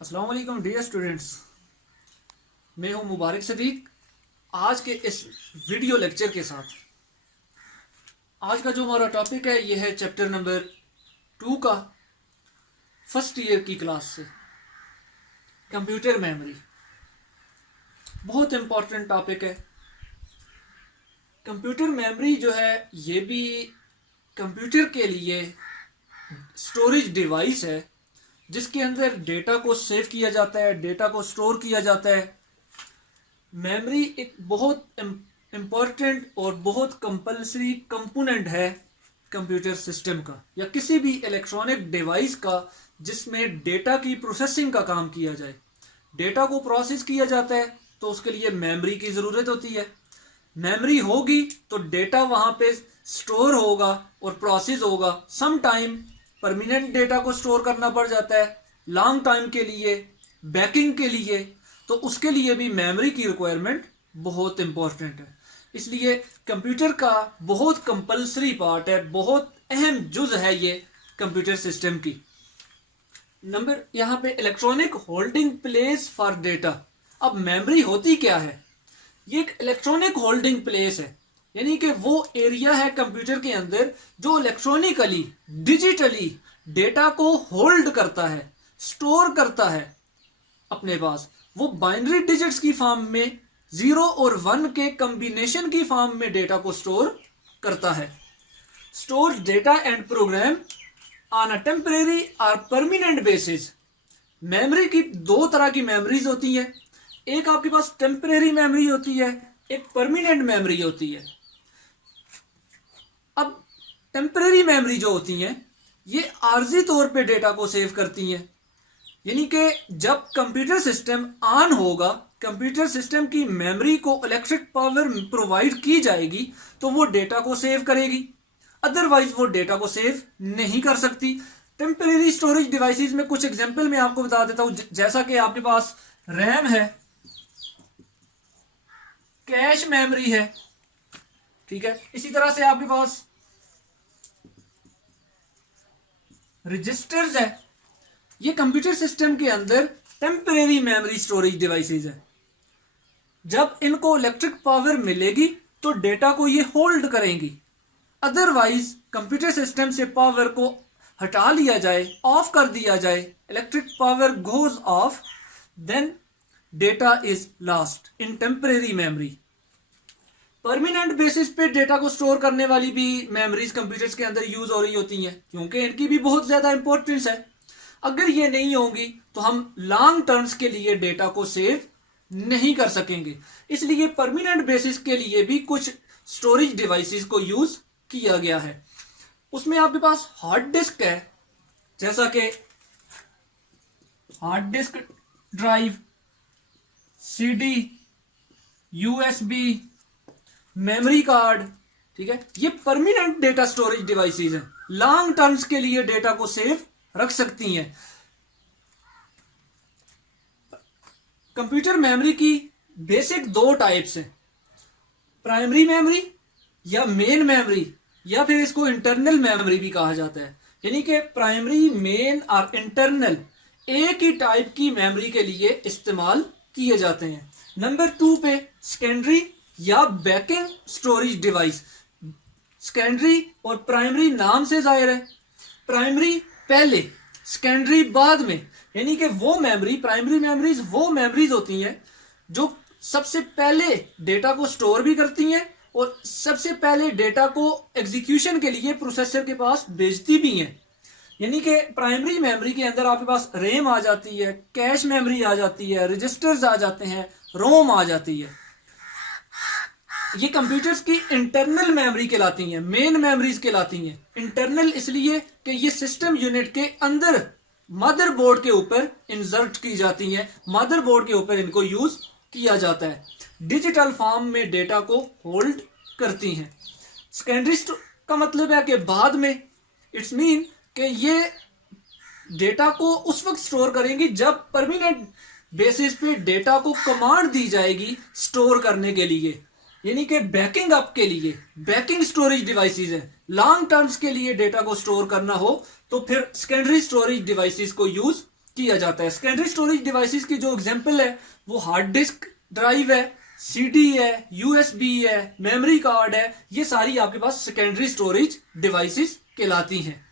अस्सलाम वालेकुम dear students, मैं हूं मुबारक सदीक। आज के इस वीडियो लेक्चर के साथ आज का जो हमारा टॉपिक है यह है चैप्टर नंबर 2 का फर्स्ट ईयर की क्लास से कंप्यूटर मेमोरी। बहुत इम्पोर्टेंट टॉपिक है। कंप्यूटर मेमोरी जो है ये भी कंप्यूटर के लिए स्टोरेज डिवाइस है जिसके अंदर डेटा को सेव किया जाता है, डेटा को स्टोर किया जाता है। मेमोरी एक बहुत इम्पोर्टेंट और बहुत कंपल्सरी कंपोनेंट है कंप्यूटर सिस्टम का या किसी भी इलेक्ट्रॉनिक डिवाइस का जिसमें डेटा की प्रोसेसिंग का काम किया जाए। डेटा को प्रोसेस किया जाता है तो उसके लिए मेमोरी की ज़रूरत होती है। मेमोरी होगी तो डेटा वहाँ पे स्टोर होगा और प्रोसेस होगा। सम टाइम परमानेंट डेटा को स्टोर करना पड़ जाता है, लॉन्ग टाइम के लिए, बैकिंग के लिए, तो उसके लिए भी मेमोरी की रिक्वायरमेंट बहुत इंपॉर्टेंट है। इसलिए कंप्यूटर का बहुत कंपल्सरी पार्ट है, बहुत अहम जुज है ये कंप्यूटर सिस्टम की। नंबर यहाँ पे electronic holding place for data. अब मेमोरी होती क्या है? ये एक इलेक्ट्रॉनिक होल्डिंग प्लेस है, यानी कि वो एरिया है कंप्यूटर के अंदर जो इलेक्ट्रॉनिकली डिजिटली डेटा को होल्ड करता है, स्टोर करता है अपने पास। वो बाइनरी डिजिट्स की फॉर्म में 0 और 1 के कॉम्बिनेशन की फॉर्म में डेटा को स्टोर करता है। Store data and program on a temporary और परमानेंट बेसिस। मेमोरी की दो तरह की मेमोरीज होती हैं। एक आपके पास टेम्परेरी मेमोरी होती है, एक परमानेंट मेमोरी होती है। अब टेम्परेरी मेमोरी जो होती हैं ये आर्जी तौर पे डेटा को सेव करती हैं, यानी कि जब कंप्यूटर सिस्टम ऑन होगा, कंप्यूटर सिस्टम की मेमोरी को इलेक्ट्रिक पावर प्रोवाइड की जाएगी तो वो डेटा को सेव करेगी, अदरवाइज वो डेटा को सेव नहीं कर सकती। टेम्परेरी स्टोरेज डिवाइसेस में कुछ एग्जांपल मैं आपको बता देता हूं, जैसा कि आपके पास रैम है, कैश मेमोरी है, ठीक है। इसी तरह से आपके पास रजिस्टर्स है। ये कंप्यूटर सिस्टम के अंदर टेम्परेरी मेमोरी स्टोरेज डिवाइसेस है। जब इनको इलेक्ट्रिक पावर मिलेगी तो डेटा को ये होल्ड करेंगी, अदरवाइज कंप्यूटर सिस्टम से पावर को हटा लिया जाए, ऑफ कर दिया जाए, electric power goes off, then data is lost in temporary memory. Permanent basis पे डेटा को स्टोर करने वाली भी मेमोरीज कंप्यूटर्स के अंदर यूज हो रही होती हैं क्योंकि इनकी भी बहुत ज्यादा इंपॉर्टेंस है। अगर ये नहीं होंगी तो हम लॉन्ग टर्म्स के लिए डेटा को सेव नहीं कर सकेंगे। इसलिए परमानेंट बेसिस के लिए भी कुछ स्टोरेज डिवाइसेस को यूज किया गया है। उसमें आपके पास हार्ड डिस्क है, जैसा कि hard disk drive, CD, USB, memory card, ठीक है। ये परमानेंट डेटा स्टोरेज डिवाइसेस हैं, लॉन्ग टर्म्स के लिए डेटा को सेव रख सकती हैं। कंप्यूटर मेमोरी की बेसिक दो टाइप्स हैं, प्राइमरी मेमोरी या मेन मेमोरी, या फिर इसको इंटरनल मेमोरी भी कहा जाता है। यानी कि प्राइमरी, मेन और इंटरनल एक ही टाइप की मेमोरी के लिए इस्तेमाल किए जाते हैं। नंबर 2 पे सेकेंडरी या बैकिंग स्टोरेज डिवाइस। सेकेंडरी और प्राइमरी नाम से जाहिर है, प्राइमरी पहले, सेकेंडरी बाद में। यानी कि वो मेमोरी, प्राइमरी मेमोरीज वो मेमोरीज होती हैं जो सबसे पहले डेटा को स्टोर भी करती हैं और सबसे पहले डेटा को एग्जीक्यूशन के लिए प्रोसेसर के पास भेजती भी हैं। यानी कि प्राइमरी मेमोरी के अंदर आपके पास रैम आ जाती है, कैश मेमोरी आ जाती है, रजिस्टर्स आ जाते हैं, रोम आ जाती है। ये कंप्यूटर्स की इंटरनल मेमोरी कहलाती हैं, मेन मेमोरीज कहलाती हैं। इंटरनल इसलिए कि ये सिस्टम यूनिट के अंदर मदरबोर्ड के ऊपर इंसर्ट की जाती हैं, मदरबोर्ड के ऊपर इनको यूज किया जाता है, डिजिटल फॉर्म में डेटा को होल्ड करती हैं। सेकेंडरी का मतलब है कि बाद में, इट्स मीन कि ये डेटा को उस वक्त स्टोर करेंगी जब परमानेंट बेसिस पे डेटा को कमांड दी जाएगी स्टोर करने के लिए, यानी कि बैकिंग अप के लिए। बैकिंग स्टोरेज डिवाइसेस है, लॉन्ग टर्म्स के लिए डेटा को स्टोर करना हो तो फिर सेकेंडरी स्टोरेज डिवाइसेस को यूज किया जाता है। सेकेंडरी स्टोरेज डिवाइसेस की जो एग्जांपल है वो हार्ड डिस्क ड्राइव है, सीडी है, यूएसबी है, मेमोरी कार्ड है, ये सारी आपके पास सेकेंडरी स्टोरेज डिवाइसेस कहलाती हैं।